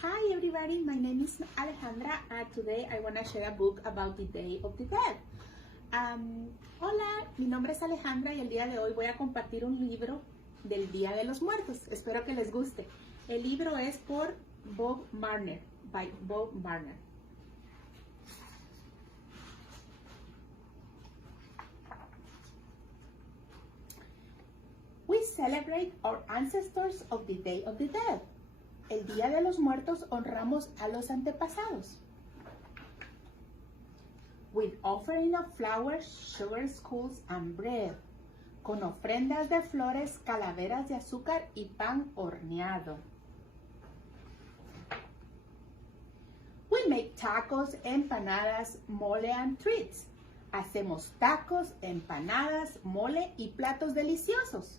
Hi everybody, my name is Alejandra and today I want to share a book about the Day of the Dead. Hola, mi nombre es Alejandra y el día de hoy voy a compartir un libro del Día de los Muertos. Espero que les guste. El libro es por Bob Marner, by Bob Marner. We celebrate our ancestors of the Day of the Dead. El Día de los Muertos honramos a los antepasados. With offering of flowers, sugar skulls, and bread. Con ofrendas de flores, calaveras de azúcar y pan horneado. We make tacos, empanadas, mole, and treats. Hacemos tacos, empanadas, mole y platos deliciosos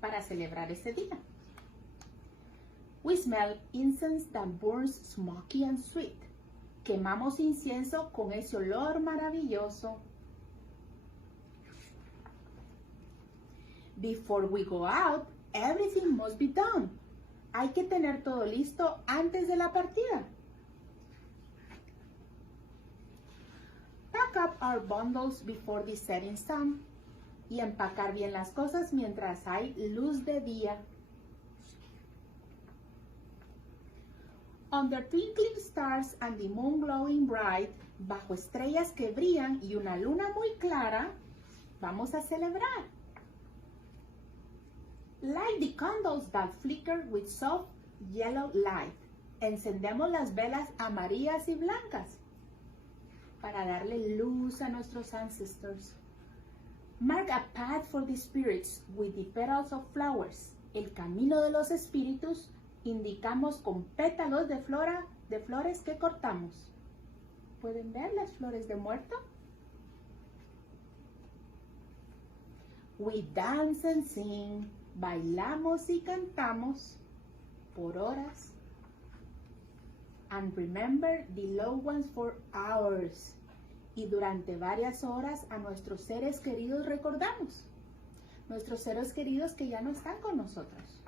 para celebrar ese día. We smell incense that burns smoky and sweet. Quemamos incienso con ese olor maravilloso. Before we go out, everything must be done. Hay que tener todo listo antes de la partida. Pack up our bundles before the setting sun. Y empacar bien las cosas mientras hay luz de día. Under twinkling stars and the moon glowing bright, bajo estrellas que brillan y una luna muy clara, vamos a celebrar. Light the candles that flicker with soft yellow light. Encendemos las velas amarillas y blancas para darle luz a nuestros ancestors. Mark a path for the spirits with the petals of flowers. El camino de los espíritus indicamos con pétalos de flores que cortamos. ¿Pueden ver las flores de muerto? We dance and sing. Bailamos y cantamos por horas. And remember the loved ones for hours. Y durante varias horas a nuestros seres queridos recordamos. Nuestros seres queridos que ya no están con nosotros.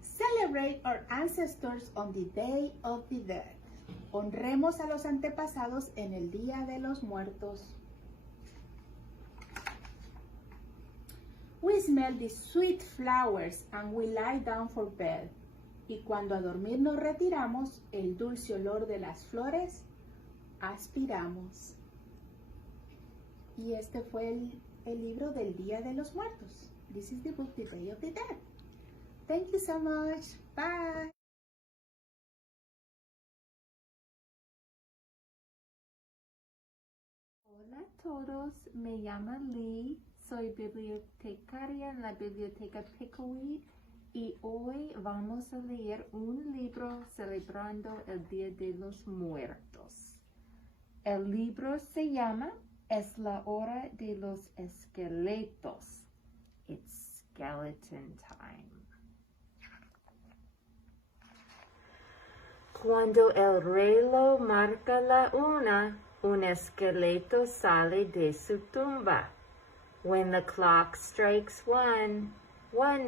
Celebrate our ancestors on the Day of the Dead. Honremos a los antepasados en el Día de los Muertos. We smell the sweet flowers and we lie down for bed. Y cuando a dormir nos retiramos, el dulce olor de las flores aspiramos. Y este fue el libro del Día de los Muertos. This is the book, The Day of the Dead. Thank you so much. Bye. Hola a todos, me llamo Lee, soy bibliotecaria en la biblioteca Pickleweed y hoy vamos a leer un libro celebrando el Día de los Muertos. El libro se llama Es la hora de los esqueletos. It's skeleton time. Cuando el reloj marca la una, un esqueleto sale de su tumba. When the clock strikes one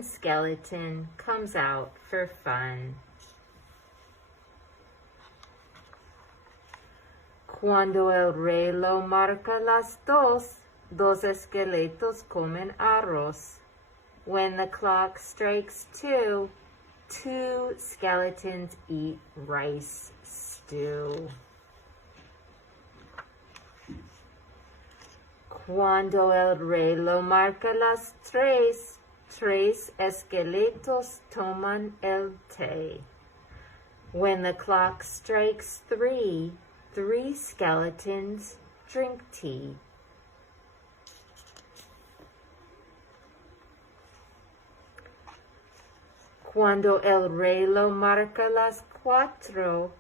skeleton comes out for fun. Cuando el reloj marca las dos esqueletos comen arroz. When the clock strikes two skeletons eat rice stew. Cuando el reloj marca las tres esqueletos toman el té. When the clock strikes three skeletons drink tea. Cuando el reloj marca las cuatro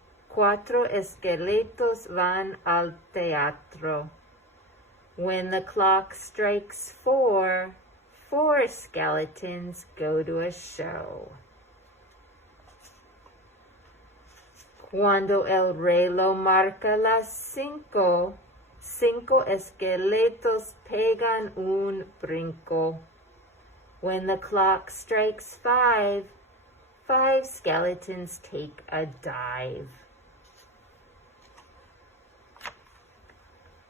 esqueletos van al teatro. When the clock strikes four skeletons go to a show. Cuando el reloj marca las cinco esqueletos pegan un brinco. When the clock strikes five 5 skeletons take a dive.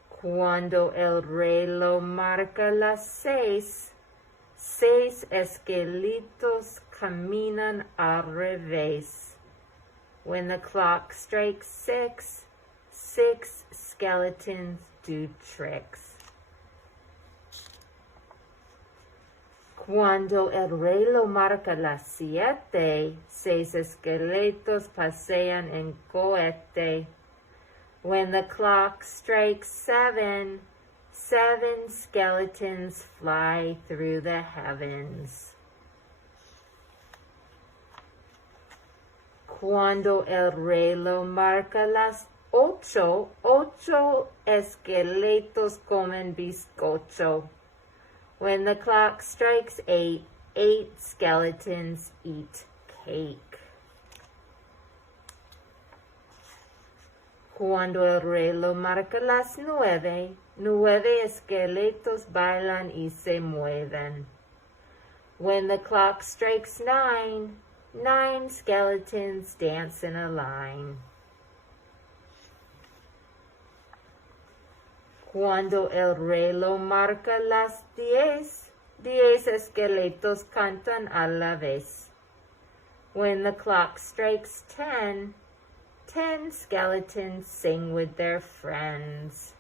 Cuando el reloj marca las 6, 6 esqueletos caminan al revés. When the clock strikes 6, 6 skeletons do tricks. Cuando el reloj marca las 7, 6 esqueletos pasean en cohete. When the clock strikes 7, 7 skeletons fly through the heavens. Cuando el reloj marca las 8, 8 esqueletos comen bizcocho. When the clock strikes 8, 8 skeletons eat cake. Cuando el reloj marca las 9, 9 esqueletos bailan y se mueven. When the clock strikes 9, 9 skeletons dance in a line. Cuando el reloj marca las 10, 10 esqueletos cantan a la vez. When the clock strikes 10, 10 skeletons sing with their friends.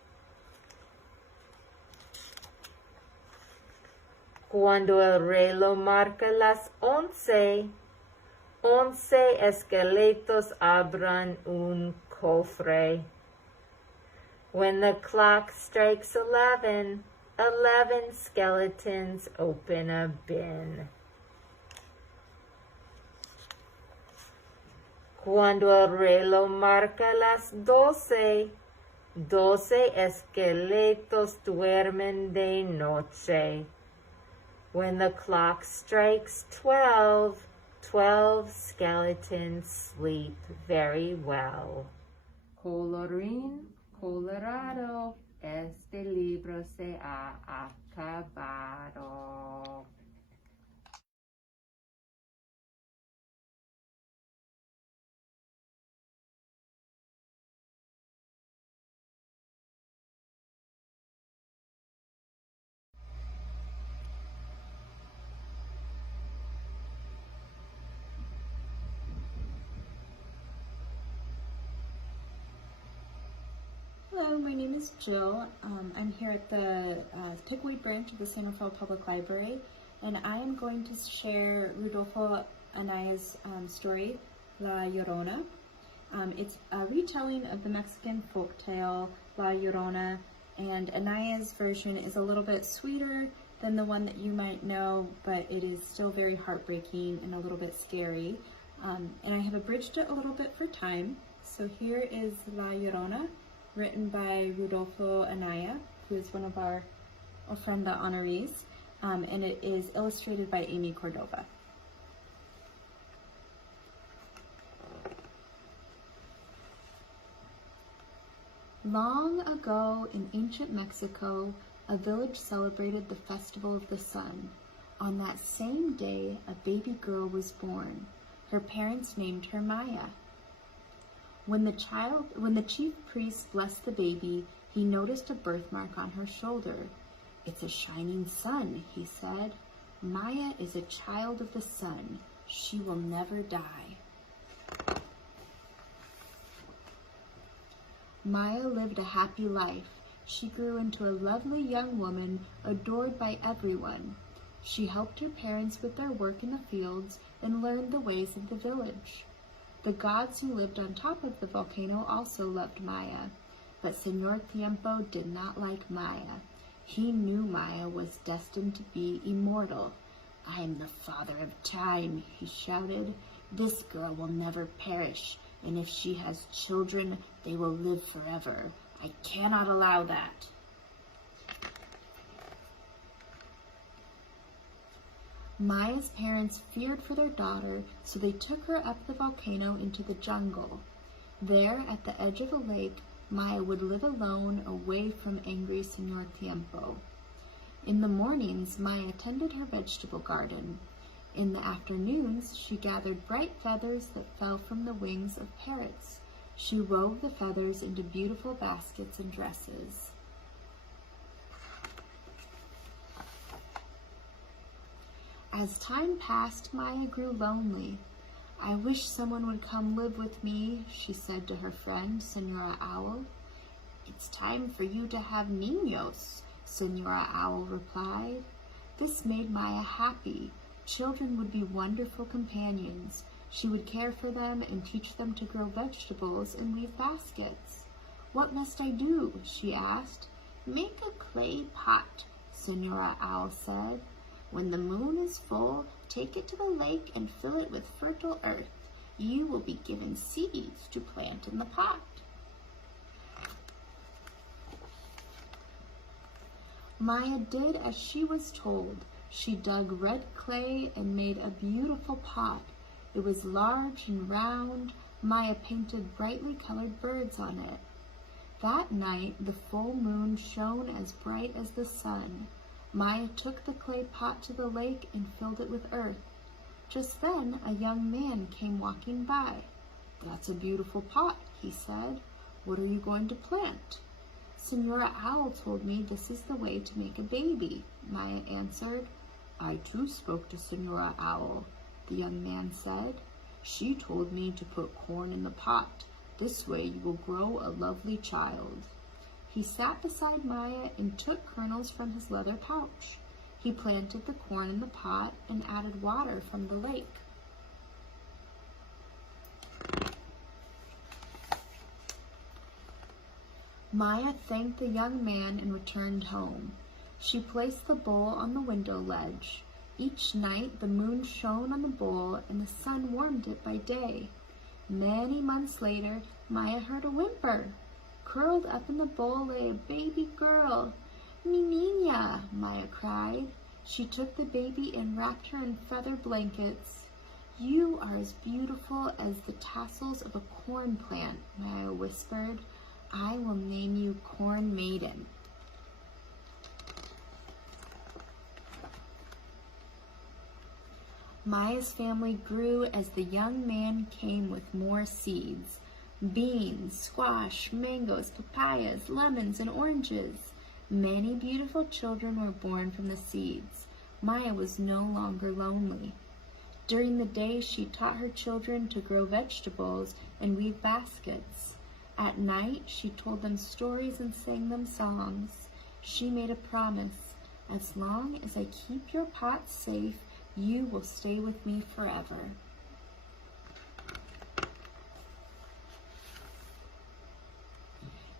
Cuando el reloj marca las 11, 11 esqueletos abran un cofre. When the clock strikes 11, 11 skeletons open a bin. Cuando el reloj marca las 12, 12 esqueletos duermen de noche. When the clock strikes 12, 12 skeletons sleep very well. Colorín colorado, este libro se ha acabado. Hello, my name is Jill. I'm here at the Pickleweed branch of the San Rafael Public Library, and I am going to share Rudolfo Anaya's story, La Llorona. It's a retelling of the Mexican folktale La Llorona, and Anaya's version is a little bit sweeter than the one that you might know, but it is still very heartbreaking and a little bit scary. And I have abridged it a little bit for time. So here is La Llorona, written by Rudolfo Anaya, who is one of our Ofrenda honorees, and it is illustrated by Amy Cordova. Long ago in ancient Mexico, a village celebrated the festival of the sun. On that same day, a baby girl was born. Her parents named her Maya. When the chief priest blessed the baby, he noticed a birthmark on her shoulder. "It's a shining sun," he said. "Maya is a child of the sun. She will never die." Maya lived a happy life. She grew into a lovely young woman, adored by everyone. She helped her parents with their work in the fields and learned the ways of the village. The gods who lived on top of the volcano also loved Maya, but Señor Tiempo did not like Maya. He knew Maya was destined to be immortal. "I am the father of time," he shouted. "This girl will never perish, and if she has children, they will live forever. I cannot allow that." Maya's parents feared for their daughter, so they took her up the volcano into the jungle. There, at the edge of a lake, Maya would live alone, away from angry Señor Tiempo. In the mornings, Maya tended her vegetable garden. In the afternoons, she gathered bright feathers that fell from the wings of parrots. She wove the feathers into beautiful baskets and dresses. As time passed, Maya grew lonely. "I wish someone would come live with me," she said to her friend, Senora Owl. "It's time for you to have niños," Senora Owl replied. This made Maya happy. Children would be wonderful companions. She would care for them and teach them to grow vegetables and weave baskets. "What must I do?" she asked. "Make a clay pot," Senora Owl said. "When the moon is full, take it to the lake and fill it with fertile earth. You will be given seeds to plant in the pot." Maya did as she was told. She dug red clay and made a beautiful pot. It was large and round. Maya painted brightly colored birds on it. That night, the full moon shone as bright as the sun. Maya took the clay pot to the lake and filled it with earth. Just then, a young man came walking by. "That's a beautiful pot," he said. "What are you going to plant?" "Senora Owl told me this is the way to make a baby," Maya answered. "I too spoke to Senora Owl," the young man said. "She told me to put corn in the pot. This way you will grow a lovely child." He sat beside Maya and took kernels from his leather pouch. He planted the corn in the pot and added water from the lake. Maya thanked the young man and returned home. She placed the bowl on the window ledge. Each night the moon shone on the bowl and the sun warmed it by day. Many months later, Maya heard a whimper. Curled up in the bowl lay a baby girl. "Mi niña," Maya cried. She took the baby and wrapped her in feather blankets. "You are as beautiful as the tassels of a corn plant," Maya whispered. "I will name you Corn Maiden." Maya's family grew as the young man came with more seeds. Beans, squash, mangoes, papayas, lemons, and oranges. Many beautiful children were born from the seeds. Maya was no longer lonely. During the day, she taught her children to grow vegetables and weave baskets. At night, she told them stories and sang them songs. She made a promise. "As long as I keep your pot safe, you will stay with me forever."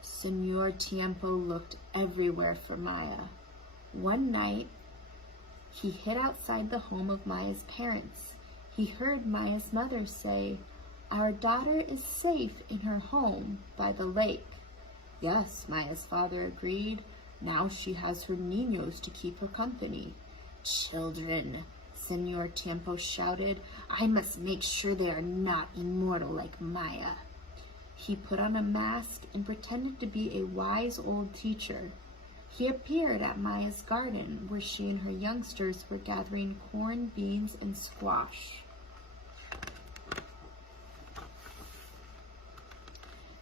Señor Tiempo looked everywhere for Maya. One night, he hid outside the home of Maya's parents. He heard Maya's mother say, "Our daughter is safe in her home by the lake." "Yes," Maya's father agreed. "Now she has her niños to keep her company." "Children," Señor Tiempo shouted. "I must make sure they are not immortal like Maya." He put on a mask and pretended to be a wise old teacher. He appeared at Maya's garden, where she and her youngsters were gathering corn, beans, and squash.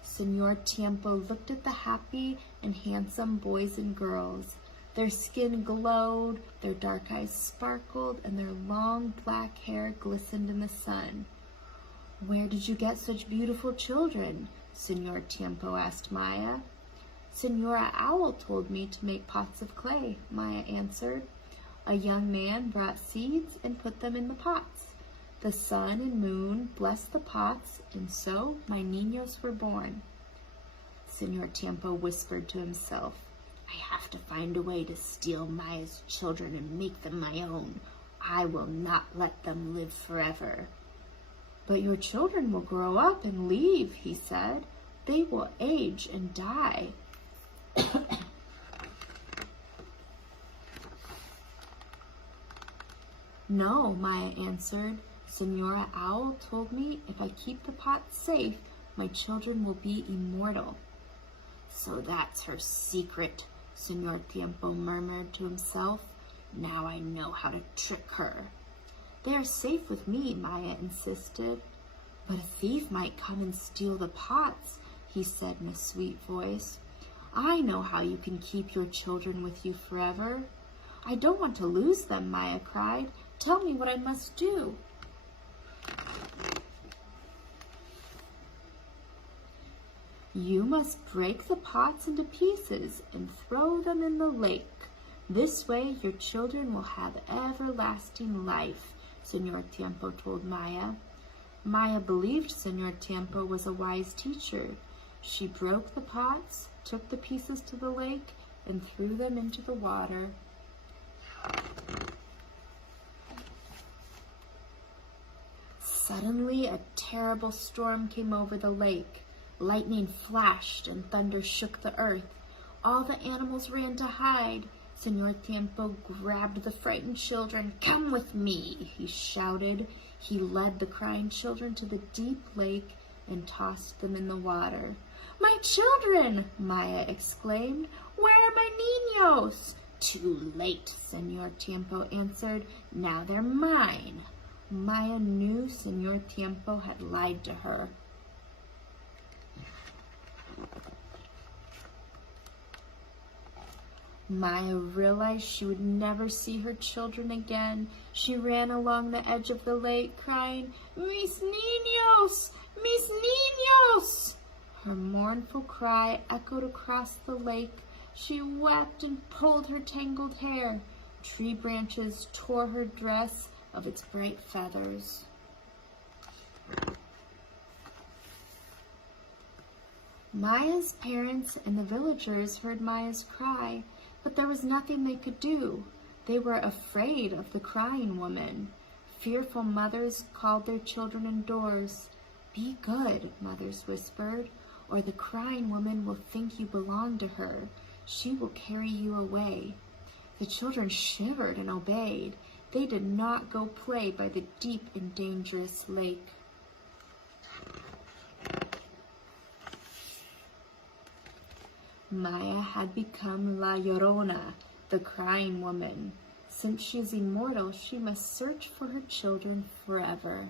Señor Tiempo looked at the happy and handsome boys and girls. Their skin glowed, their dark eyes sparkled, and their long black hair glistened in the sun. "Where did you get such beautiful children?" Señor Tiempo asked Maya. "Senora Owl told me to make pots of clay," Maya answered. A young man brought seeds and put them in the pots. The sun and moon blessed the pots, and so my niños were born. Señor Tiempo whispered to himself, "I have to find a way to steal Maya's children and make them my own. I will not let them live forever." "But your children will grow up and leave," he said. "They will age and die." "No," Maya answered. "Senora Owl told me if I keep the pot safe, my children will be immortal." "So that's her secret," Señor Tiempo murmured to himself. "Now I know how to trick her." They are safe with me, Maya insisted. But a thief might come and steal the pots, he said in a sweet voice. I know how you can keep your children with you forever. I don't want to lose them, Maya cried. Tell me what I must do. You must break the pots into pieces and throw them in the lake. This way your children will have everlasting life, Señor Tiempo told Maya. Maya believed Señor Tiempo was a wise teacher. She broke the pots, took the pieces to the lake, and threw them into the water. Suddenly, a terrible storm came over the lake. Lightning flashed and thunder shook the earth. All the animals ran to hide. Señor Tiempo grabbed the frightened children. Come with me, he shouted. He led the crying children to the deep lake and tossed them in the water. My children, Maya exclaimed. Where are my niños? Too late, Señor Tiempo answered. Now they're mine. Maya knew Señor Tiempo had lied to her. Maya realized she would never see her children again. She ran along the edge of the lake, crying, Mis niños! Mis niños! Her mournful cry echoed across the lake. She wept and pulled her tangled hair. Tree branches tore her dress of its bright feathers. Maya's parents and the villagers heard Maya's cry, but there was nothing they could do. They were afraid of the crying woman. Fearful mothers called their children indoors. Be good, mothers whispered, or the crying woman will think you belong to her. She will carry you away. The children shivered and obeyed. They did not go play by the deep and dangerous lake. Maya had become La Llorona, the crying woman. Since she is immortal, she must search for her children forever.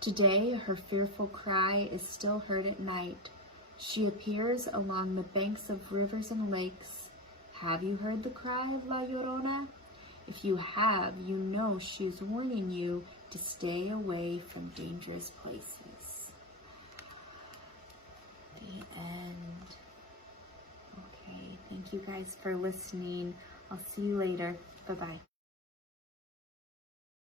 Today, her fearful cry is still heard at night. She appears along the banks of rivers and lakes. Have you heard the cry of La Llorona? If you have, you know she is warning you to stay away from dangerous places. The end. Okay, thank you guys for listening. I'll see you later. Bye-bye.